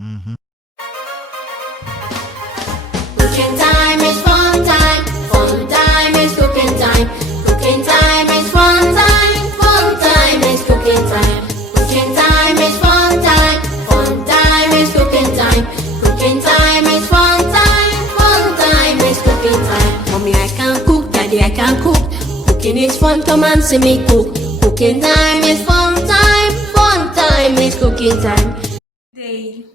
Cooking time is fun time. Fun time is cooking time. Cooking time is fun time. Fun time is cooking time. Cooking time is fun time. Fun time is cooking time. Cooking time is fun time. Fun time is cooking time. Mommy, I can cook. Daddy, I can cook. Cooking is fun. Come and see me cook. Cooking time is fun time. Fun time is cooking time. Hey,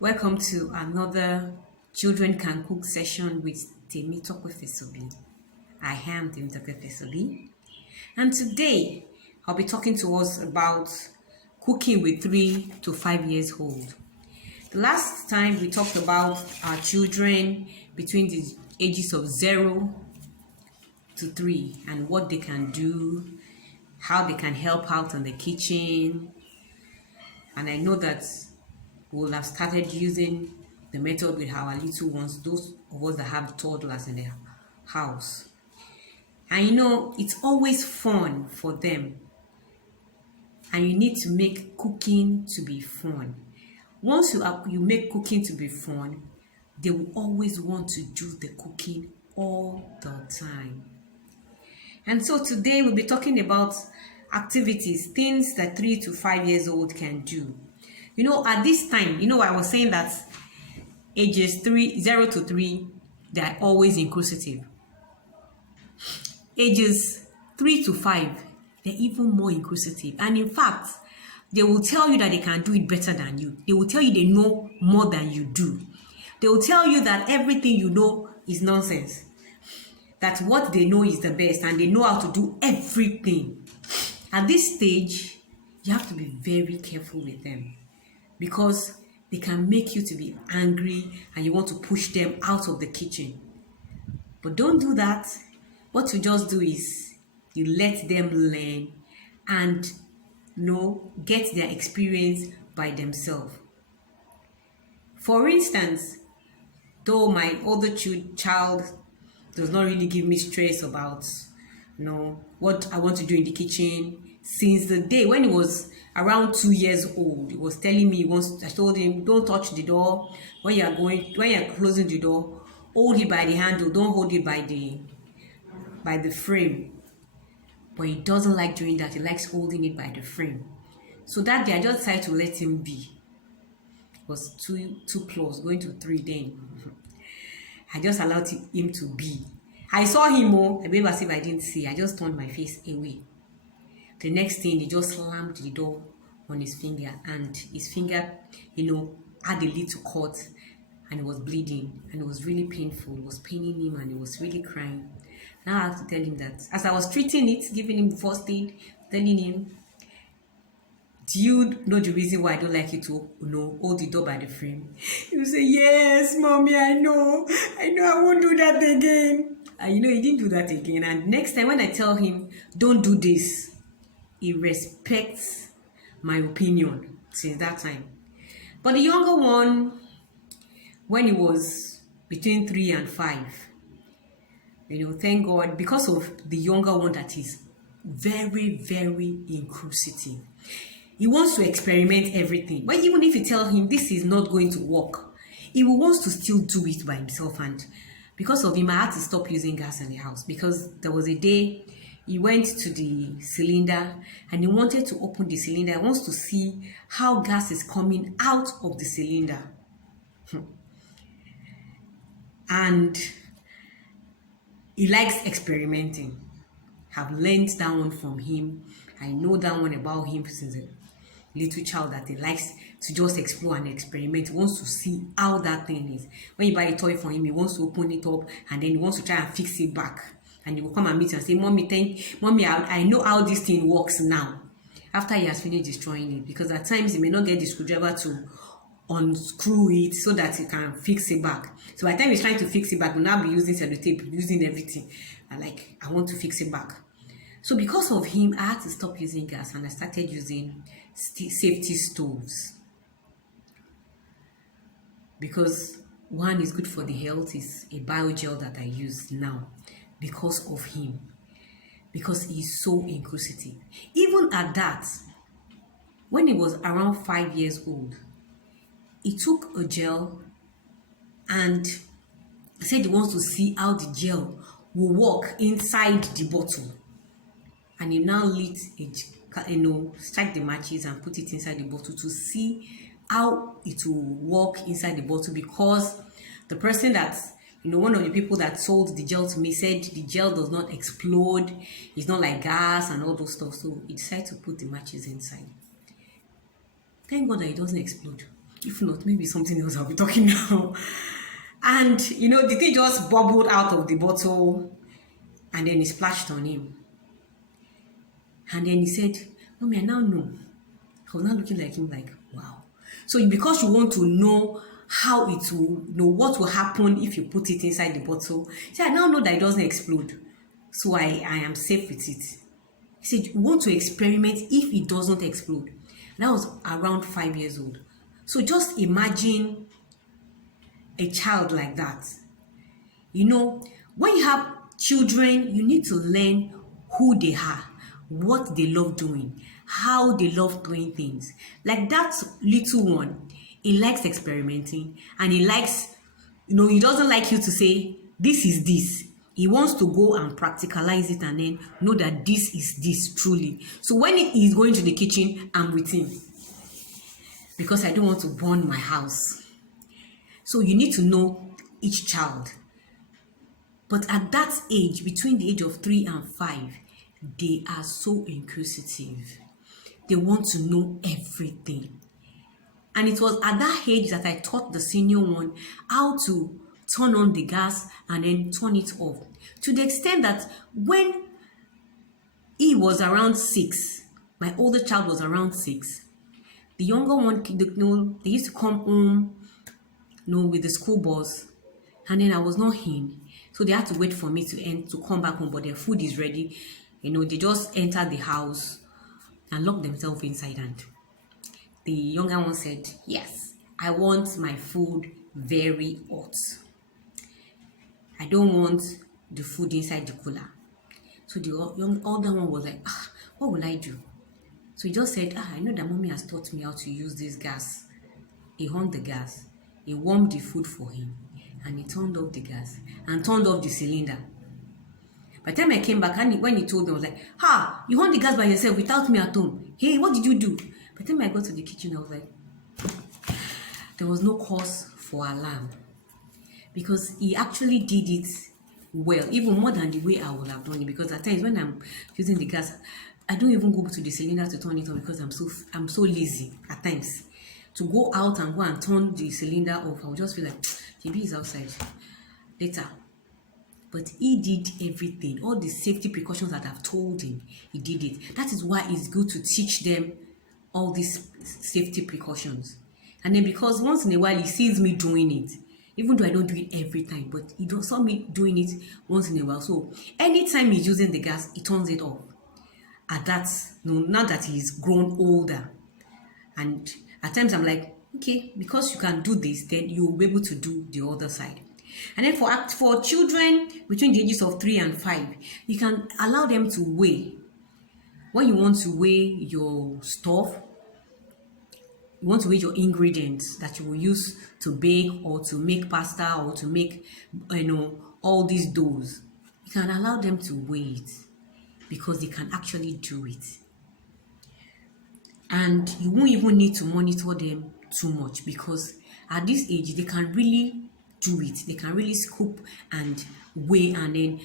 welcome to another Children Can Cook session with Temitope Fesobi. I am Temitope Fesobi, and today I'll be talking to us about cooking with 3 to 5 years old. The last time we talked about our children between the ages of 0 to 3 and what they can do, how they can help out in the kitchen. And I know that we'll have started using the method with our little ones, those of us that have toddlers in their house. And you know, it's always fun for them. And you need to make cooking to be fun. Once you make cooking to be fun, they will always want to do the cooking all the time. And so today we'll be talking about activities, things that 3 to 5 years old can do. You know, at this time, I was saying that ages 0 to 3, they are always inquisitive. Ages 3 to 5, they're even more inquisitive. And in fact, they will tell you that they can do it better than you. They will tell you they know more than you do. They will tell you that everything you know is nonsense. That what they know is the best and they know how to do everything. At this stage, you have to be very careful with them because they can make you to be angry and you want to push them out of the kitchen. But don't do that. What you just do is you let them learn and get their experience by themselves. For instance, though my older child does not really give me stress about what I want to do in the kitchen, since the day when he was around 2 years old, he was telling me I told him, don't touch the door. When you're closing the door, hold it by the handle, don't hold it by the frame. But he doesn't like doing that. He likes holding it by the frame. So that day I just decided to let him be. It was 2 plus, going to 3 then. I just allowed him to be. I saw him, I behaved as if I didn't see. I just turned my face away. The next thing, he just slammed the door on his finger, and his finger, had a little cut, and it was bleeding, and it was really painful. It was paining him, and he was really crying. Now I have to tell him that as I was treating it, giving him first aid, telling him, do you know the reason why I don't like you to hold the door by the frame? He will say, yes, mommy, I know I won't do that again. And he didn't do that again. And next time when I tell him, don't do this, he respects my opinion since that time. But the younger one, when he was between 3 and 5, thank God, because of the younger one that is very, very inquisitive. He wants to experiment everything. But even if you tell him this is not going to work, he wants to still do it by himself. And because of him, I had to stop using gas in the house, because there was a day he went to the cylinder and he wanted to open the cylinder. He wants to see how gas is coming out of the cylinder. And he likes experimenting. I've learned that one from him. I know that one about him since a little child, that he likes to just explore and experiment. He wants to see how that thing is. When you buy a toy for him, he wants to open it up and then he wants to try and fix it back. And he will come and meet you and say, Mommy, I know how this thing works now. After he has finished destroying it. Because at times he may not get the screwdriver to unscrew it so that he can fix it back. So by the time he's trying to fix it back, we'll now be using sellotape, using everything. And I want to fix it back. So because of him, I had to stop using gas and I started using safety stoves. Because one is good for the health, is a biogel that I use now because of him. Because he's so inquisitive. Even at that, when he was around 5 years old, he took a gel and said he wants to see how the gel will work inside the bottle. And he now lit strike the matches and put it inside the bottle to see how it will work inside the bottle, because the person that, one of the people that sold the gel to me said the gel does not explode, it's not like gas and all those stuff. So he decided to put the matches inside. Thank God that it doesn't explode. If not, maybe something else I'll be talking now. And the thing just bubbled out of the bottle and then it splashed on him. And then he said, Mommy, I now know. I was now looking like him like, wow. So because you want to know how it will, what will happen if you put it inside the bottle. See, I now know that it doesn't explode. So I am safe with it. He said, you want to experiment if it doesn't explode. And I was around 5 years old. So just imagine a child like that. When you have children, you need to learn who they are, what they love doing, how they love doing things. Like that little one, he likes experimenting, and he likes, he doesn't like you to say, this is this. He wants to go and practicalize it and then know that this is this truly. So when he is going to the kitchen, I'm with him because I don't want to burn my house. So you need to know each child. But at that age, between the age of 3 and 5, they are so inquisitive. They want to know everything. And it was at that age that I taught the senior one how to turn on the gas and then turn it off. To the extent that when he was around 6, my older child was around 6, the younger one, they used to come home, with the school bus, and then I was not in. So they had to wait for me to come back home, but their food is ready. They just entered the house and locked themselves inside, and the younger one said, yes, I want my food very hot. I don't want the food inside the cooler. So the older one was like, what will I do? So he just said, I know that Mommy has taught me how to use this gas. He on the gas, he warmed the food for him, and he turned off the gas and turned off the cylinder. By the time I came back, and when he told me, I was like, you on the gas by yourself without me at home. Hey, what did you do? By the time I got to the kitchen, I was like, there was no cause for alarm, because he actually did it well, even more than the way I would have done it. Because at times when I'm using the gas, I don't even go to the cylinder to turn it on, because I'm so lazy at times to go out and go and turn the cylinder off. I'll just feel like maybe he's outside later. But he did everything, all the safety precautions that I've told him, he did it. That is why it's good to teach them all these safety precautions. And then because once in a while he sees me doing it, even though I don't do it every time, but he saw me doing it once in a while. So anytime he's using the gas, he turns it off. At that, now that he's grown older. And at times I'm like, okay, because you can do this, then you'll be able to do the other side. And then for children between the ages of 3 and 5, you can allow them to weigh. When you want to weigh your stuff, you want to weigh your ingredients that you will use to bake or to make pasta or to make, all these doughs. You can allow them to weigh it, because they can actually do it. And you won't even need to monitor them too much, because at this age, they can really do it. They can really scoop and weigh, and then,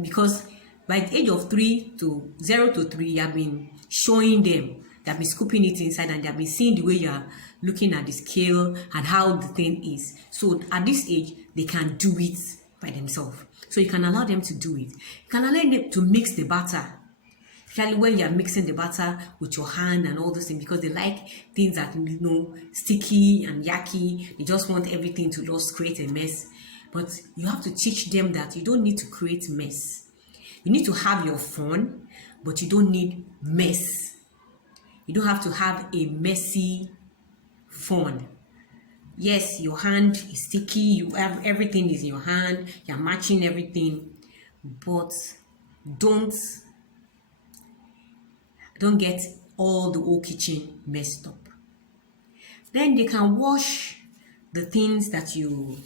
because by the age of 0 to 3, you have been showing them, they have been scooping it inside, and they have been seeing the way you are looking at the scale and how the thing is. So at this age, they can do it by themselves. So you can allow them to do it. You can allow them to mix the batter, especially when you are mixing the batter with your hand and all those things, because they like things that sticky and yucky. They just want everything to just create a mess. But you have to teach them that you don't need to create mess. You need to have your fun, but you don't need mess. You don't have to have a messy fun. Yes, your hand is sticky, you have everything is in your hand, you're matching everything, but don't get all the whole kitchen messed up. Then they can wash the things that you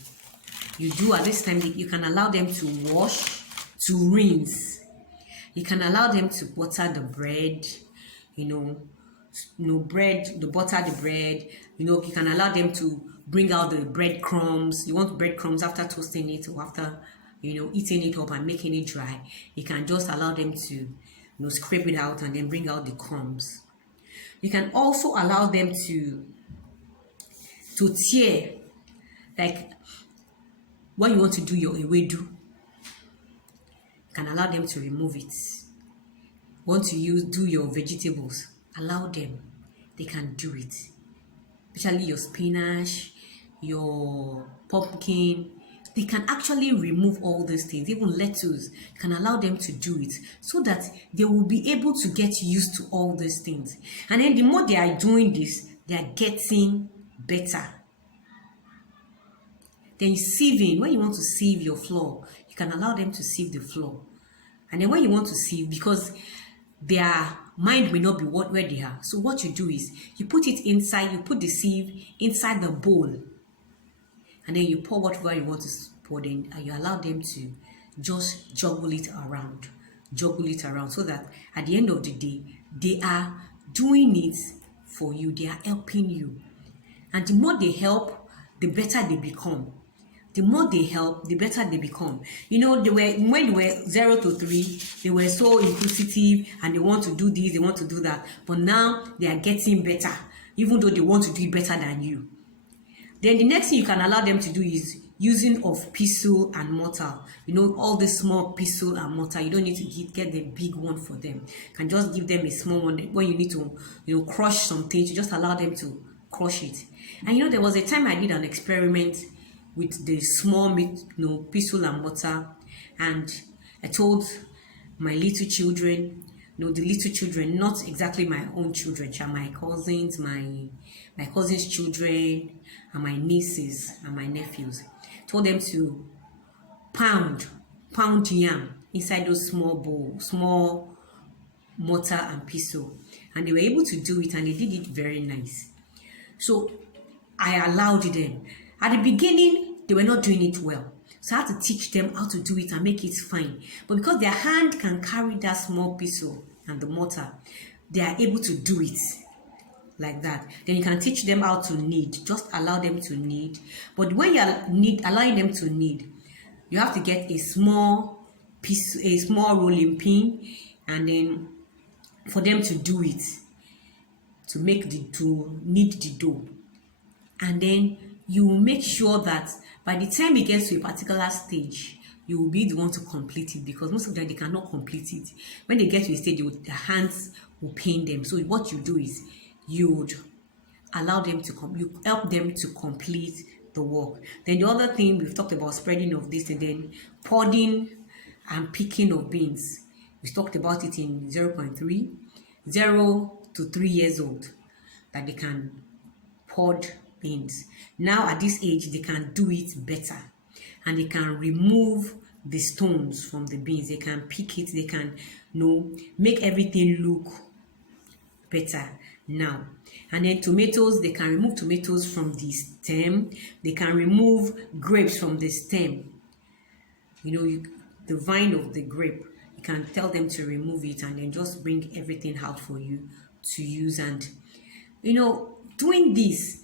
do at this time. You can allow them to wash, to rinse. You can allow them to butter the bread, bread, the butter the bread. You can allow them to bring out the breadcrumbs. You want breadcrumbs after toasting it or after, eating it up and making it dry. You can just allow them to, scrape it out and then bring out the crumbs. You can also allow them to tear, like when you want to do your ewedu, you can allow them to remove it. Want to do your vegetables, allow them. They can do it. Especially your spinach, your pumpkin. They can actually remove all these things. Even lettuce, you can allow them to do it so that they will be able to get used to all these things. And then the more they are doing this, they are getting better. Then sieving, when you want to sieve your flour, you can allow them to sieve the flour. And then when you want to sieve, because their mind may not be where they are, so what you do is you put it inside, you put the sieve inside the bowl, and then you pour whatever you want to pour in, and you allow them to just juggle it around, so that at the end of the day, they are doing it for you. They are helping you. And the more they help, the better they become. The more they help, the better they become. When they were 0 to 3, they were so inquisitive and they want to do this, they want to do that. But now they are getting better, even though they want to do it better than you. Then the next thing you can allow them to do is using of pestle and mortar. All the small pestle and mortar. You don't need to get the big one for them. You can just give them a small one. When you need to, crush some things, you just allow them to crush it. And there was a time I did an experiment with the small, pestle and mortar, and I told my little children, the little children, not exactly my own children, my cousins, my cousins' children, and my nieces and my nephews, told them to pound yam inside those small bowls, small mortar and pestle, and they were able to do it, and they did it very nice. So I allowed them. At the beginning, they were not doing it well. So I had to teach them how to do it and make it fine. But because their hand can carry that small pestle and the mortar, they are able to do it like that. Then you can teach them how to knead. Just allow them to knead. But when you are allowing them to knead, you have to get a small piece, a small rolling pin, and then for them to do it, to knead the dough. And then you will make sure that by the time it gets to a particular stage, you will be the one to complete it, because most of them, they cannot complete it. When they get to a stage, their hands will pain them. So what you do is you would allow them to you help them to complete the work. Then the other thing, we've talked about spreading of this, and then podding and picking of beans. We talked about it in 0.3, 0 to 3 years old, that they can pod beans. Now at this age, they can do it better, and they can remove the stones from the beans. They can pick it. They can make everything look better now. And then tomatoes, they can remove tomatoes from the stem. They can remove grapes from the stem. The vine of the grape, you can tell them to remove it and then just bring everything out for you to use. And doing this,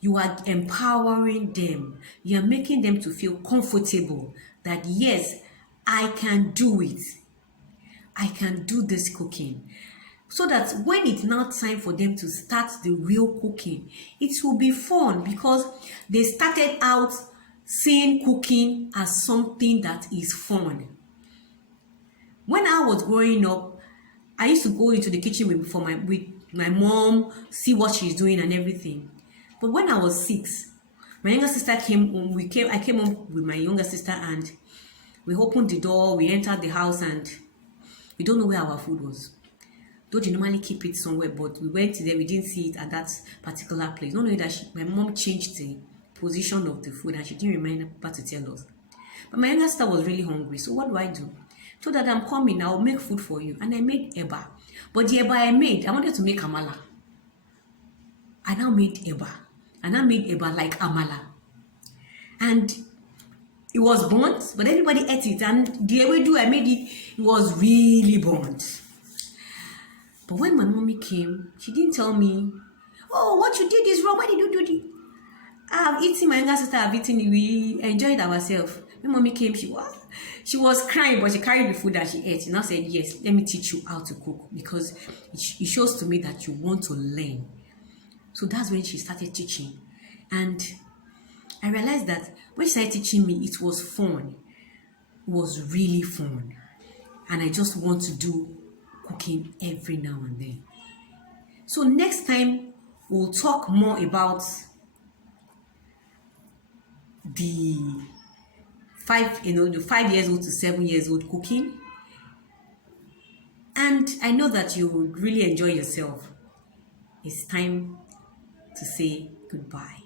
you are empowering them. You are making them to feel comfortable that yes, I can do it. I can do this cooking. So that when it's now time for them to start the real cooking, it will be fun, because they started out seeing cooking as something that is fun. When I was growing up, I used to go into the kitchen with my mom, see what she's doing and everything. But when I was 6, my younger sister came home. I came home with my younger sister, and we opened the door. We entered the house, and we don't know where our food was. Though they normally keep it somewhere, but we went there. We didn't see it at that particular place. Not only that, my mom changed the position of the food, and she didn't remind her to tell us. But my younger sister was really hungry. So what do? So that I'm coming, I'll make food for you. And I made eba. But the eba I wanted to make amala. I now made eba. And I made eba like amala. And it was burnt, but everybody ate it. And the ewedu I made it was really burnt. But when my mommy came, she didn't tell me, oh, what you did is wrong. Why did you do this? I have eaten, my younger sister have eaten it. We enjoyed ourselves. When mommy came, she was crying, but she carried the food that she ate. She now said, yes, let me teach you how to cook, because it shows to me that you want to learn. So that's when she started teaching. And I realized that when she started teaching me, it was fun. It was really fun. And I just want to do cooking every now and then. So next time, we'll talk more about the 5 years old to 7 years old cooking. And I know that you would really enjoy yourself. It's time to say goodbye.